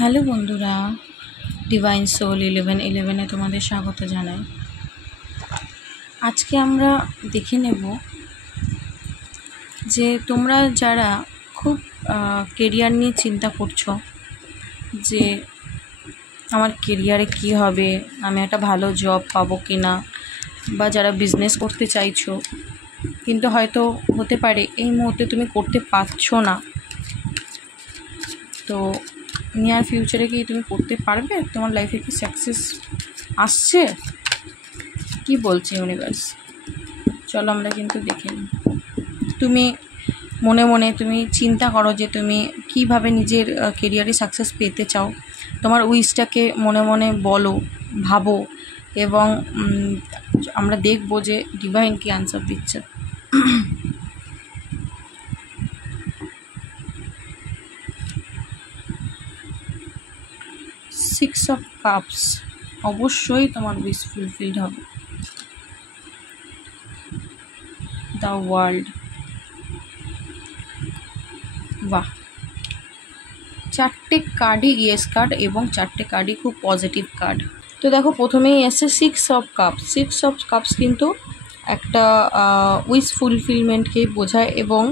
Hello বন্ধুরা, divine soul 1111-এ তোমাদের স্বাগত জানাই। আজকে আমরা দেখে নেব যে তোমরা যারা খুব কেরিয়ার নিয়ে চিন্তা করছো যে আমার কেরিয়ারে কি হবে, আমি একটা ভালো জব পাবো কি না, বা যারা বিজনেস করতে চাইছো কিন্তু হয়তো হতে পারে এই মুহূর্তে তুমি করতে পারছো না, তো নিয়ার ফিউচারে কি তুমি করতে পারবে? তোমার লাইফে কি সাকসেস আসছে? কি বলছে ইউনিভার্স? চলো আমরা কিন্তু দেখে নিই। তুমি মনে মনে তুমি চিন্তা করো যে তুমি কিভাবে নিজের কেরিয়ারে সাকসেস পেতে চাও। তোমার উইশটাকে মনে মনে বলো, ভাবো, এবং আমরা দেখব যে ডিভাইন কি আনসার দিচ্ছে। সিক্স অফ কাপস, অবশ্যই তোমার উইশ ফুলফিলড হবে। দ্য ওয়ার্ল্ড, বাহ, চারটে কার্ডই ইয়েস কার্ড এবং চারটে কার্ডই খুব পজিটিভ কার্ড। তো দেখো, প্রথমেই এসে সিক্স অফ কাপস কিন্তু একটা উইশ ফুলফিলমেন্টকে বোঝায়, এবং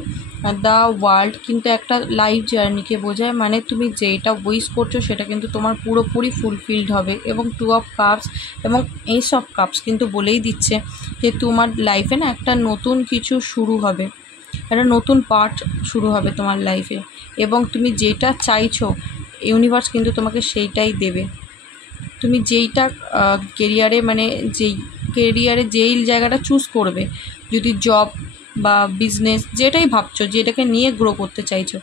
দ্য ওয়ার্ল্ড কিন্তু একটা লাইফ জার্নিকে বোঝায়। মানে তুমি যেটা উইশ করছো সেটা কিন্তু তোমার পুরোপুরি ফুলফিলড হবে। এবং টু অফ কাপস এবং এইস অফ কাপস কিন্তু বলেই দিচ্ছে যে তোমার লাইফে না একটা নতুন কিছু শুরু হবে, একটা নতুন পার্ট শুরু হবে তোমার লাইফে, এবং তুমি যেটা চাইছো ইউনিভার্স কিন্তু তোমাকে সেইটাই দেবে। তুমি যেইটা কেরিয়ারে যেই জায়গাটা চুজ করবে, যদি জব বা বিজনেস যেটাই ভাবছো, যেটাকে নিয়ে গ্রো করতে চাইছো,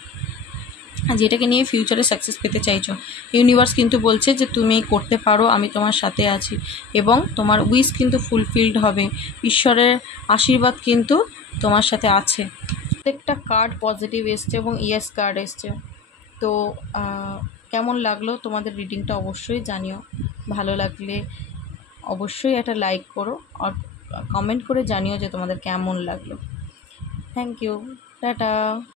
যেটাকে নিয়ে ফিউচারে সাকসেস পেতে চাইছো, ইউনিভার্স কিন্তু বলছে যে তুমি করতে পারো, আমি তোমার সাথে আছি, এবং তোমার উইশ কিন্তু ফুলফিলড হবে। ঈশ্বরের আশীর্বাদ কিন্তু তোমার সাথে আছে। প্রত্যেকটা কার্ড পজিটিভ এসছে এবং ইয়েস কার্ড এসছে। তো কেমন লাগলো তোমাদের রিডিংটা অবশ্যই জানিও। ভালো লাগলে অবশ্যই একটা লাইক করো, আর কমেন্ট করে জানিও যে তোমাদের কেমন লাগলো। Thank you, tata.